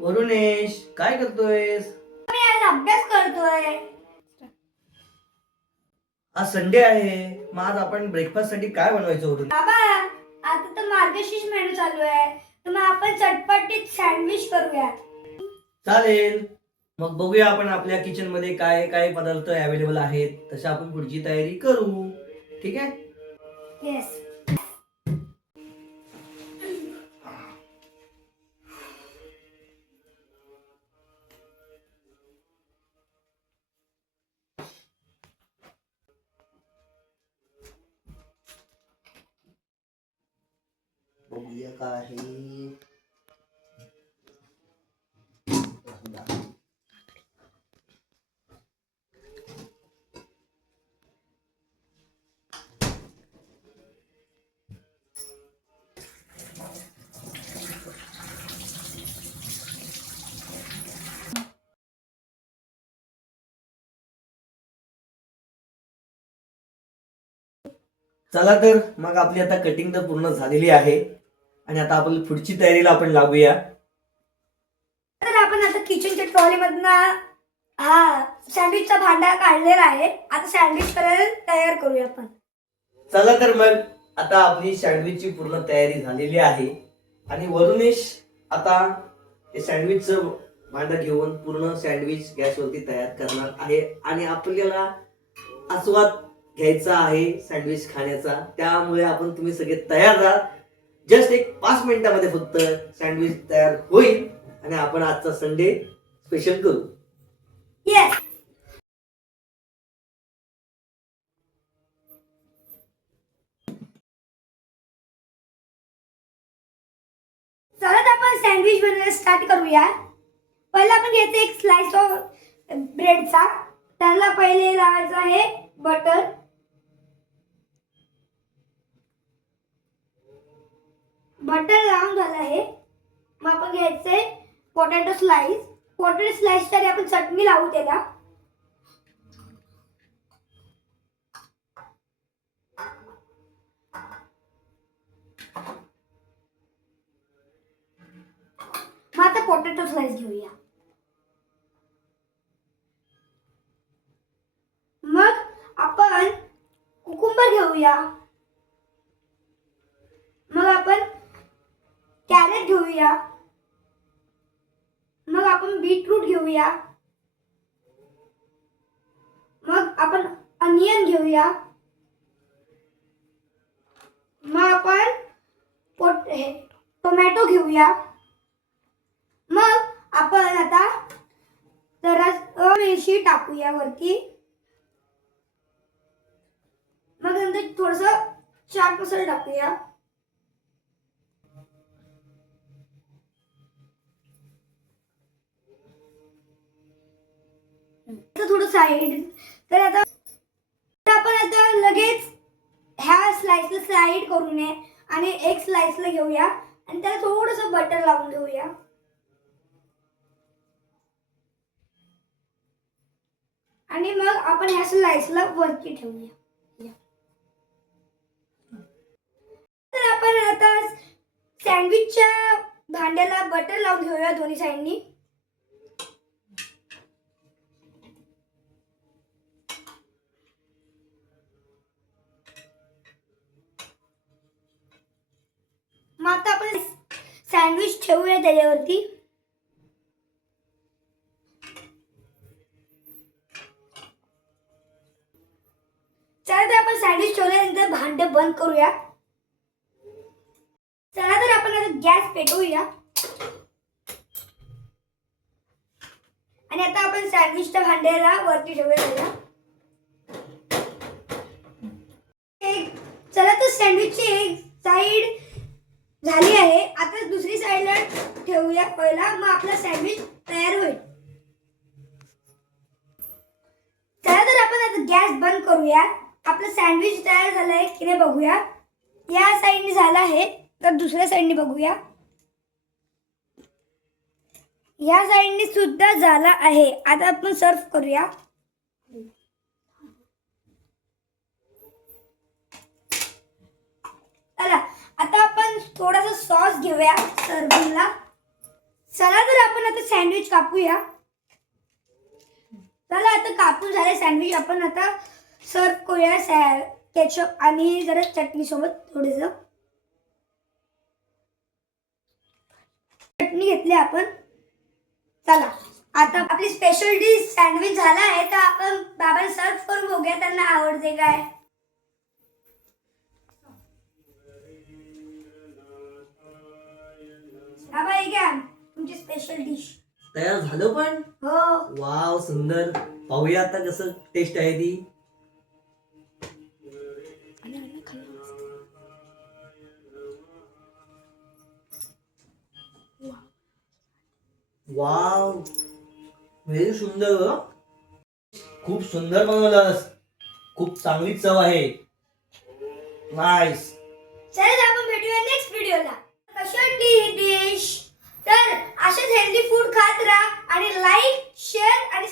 वरुणेश, काय करतोयस? मी आज अभ्यास करतोय. आज संडे आहे. मग आज आपण ब्रेकफास्ट साठी काय बनवायचं वरुण? बाबा, आता तर मार्गशीर्ष महिना चालू आहे, तर मग आपण चटपटीत सँडविच करूया. चालेल. मग बघूया आपण आपल्या किचन मध्ये काय काय पदार्थ अवेलेबल आहेत, तशी आपण पुढची तयारी करू. ठीक आहे? येस. बघूया काय आहे. चला तर मग आपली आता कटिंग तर पूर्ण झालेली आहे आणि आता आपण पुढची तयारीला आपण लागूया. तर आपण आता किचनच्या ट्रॉलीमधनं हा सँडविचचा भांडा काढलेला आहे. आता सँडविच करायला तयार करूया आपण. चला तर मग आता आपली सँडविचची पूर्ण तयारी झालेली आहे आणि वरुणेश आता ते सँडविचचं भांडं घेऊन पूर्ण सँडविच गॅसवरती तयार करणार आहे आणि आपल्याला आस्वाद घ्यायचा आहे सँडविच खाण्याचा. त्यामुळे आपण तुम्ही सगळे तयार राहा. जस्ट एक 5 मिनिटामध्ये फक्त सँडविच तयार होईल आणि आपण आजचा संडे स्पेशल करू. येस. चला तर आपण सँडविच बनवायला स्टार्ट करूया. पहिला आपण घ्यायचं एक स्लाइस ऑफ ब्रेडचा. त्याला पहिले लावायचं आहे बटर. बटर लावून झालं आहे. मग आपण घ्यायचंय पोटॅटो स्लाइस. पोटॅटो स्लाइस साठी आपण चटणी लावू त्याला. मग आता पोटॅटो स्लाइस घेऊया. मग आपण कुकुंबर घेऊया. मग आपण कॅरेट घेऊया. मग आपण बीटरूट घेऊया. मग आपण अनियन घेऊया. मग आपण टोमॅटो घेऊया. मग आपण आता जरा मिरची टाकूया वरती. मग नंतर थोडस चाट मसाला टाकूया. थोडं साईड. तर आता आपण आता लगेच ह्या स्लाइसला साईड करू नये आणि एक स्लाइसला घेऊया आणि त्याला थोडस बटर लावून घेऊया. आणि मग आपण ह्या स्लाइसला वरती ठेवूया. तर आपण आता सँडविचच्या भांड्याला बटर लावून घेऊया दोन्ही साईडनी. मग आता आपण सँडविच ठेवूया त्याच्यावरती. चला तर आपण सँडविच ठेवल्यानंतर भांडे बंद करूया. चला तर आपण आता गॅस पेटवूया आणि आता आपण सँडविचच्या भांड्याला वरती ठेवूया. चला तर सँडविचची एक साईड झाली आहे. आता दुसरी साईडला ठेवूया पहिला. मग आपला सँडविच तयार होईल. चला तर आपण आता गॅस बंद करूया. आपलं सँडविच तयार झालंय की नाही बघूया. या साईडने झालं आहे तर दुसऱ्या साईडने बघूया. या साईडने सुद्धा झाला आहे. आता आपण सर्व करूया. चला आता आपण थोडासा सॉस घेऊया सर्विंगला. चला तर आपण आता सँडविच कापूया. चला आता कापून झाले सँडविच. आपण आता सर्व करूया केचप आणि जरा चटणी सोबत थोडस चटणी घेतली आपण. चला आता आपली स्पेशल डिश सँडविच झाला आहे, तर आपण बाबांना सर्व करून बघूया त्यांना आवडते काय. बाबा हे घ्या तुमची स्पेशल डिश. तयार झालं पण. हो वाव सुंदर. पाहूया आता कसं टेस्ट आहे ती. वाव व्हेरी सुंदर ग. खूप सुंदर बनवलंस. खूप चांगली चव आहे. नाईस. चला आपण भेटूया नेक्स्ट व्हिडिओला. कशी वाटली ही डिश? तर असेच हेल्दी फूड खात राहा आणि लाईक शेअर आणि